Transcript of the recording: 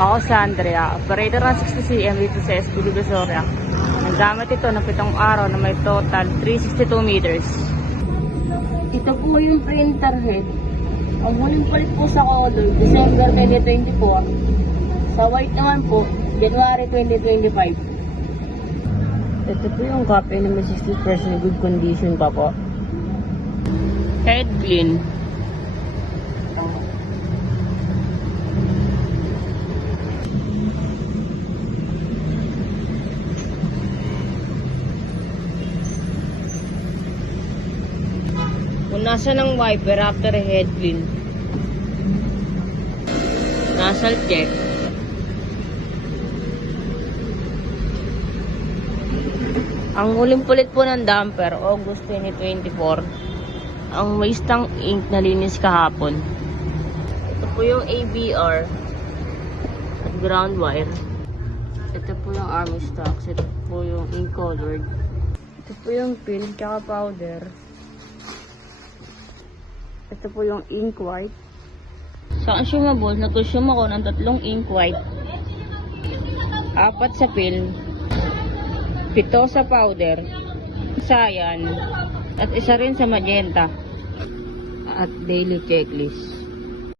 Ako si Andrea, operator ng 60cm dito sa SB Divisoria. Nagamit ito ng 7 araw na may total 362 meters. Ito po yung printer head. Ang huling palit po sa color, December 2024. Sa white naman po, January 2025. Ito po yung copy na may 60% good condition pa po. Head clean. Punasan ng wiper after head clean. Nozzle check. Ang huling pulit po ng damper, August 2024. Ang waste ng ink nalinis kahapon. Ito po yung ABR at ground wire. Ito po yung army stocks. Ito po yung ink colored. Ito po yung pin kaka powder. Ito po yung ink white. Sa consumables, nag-consume ako ng 3 ink white, 4 sa film, 7 sa powder, cyan, at isa rin sa magenta, at daily checklist.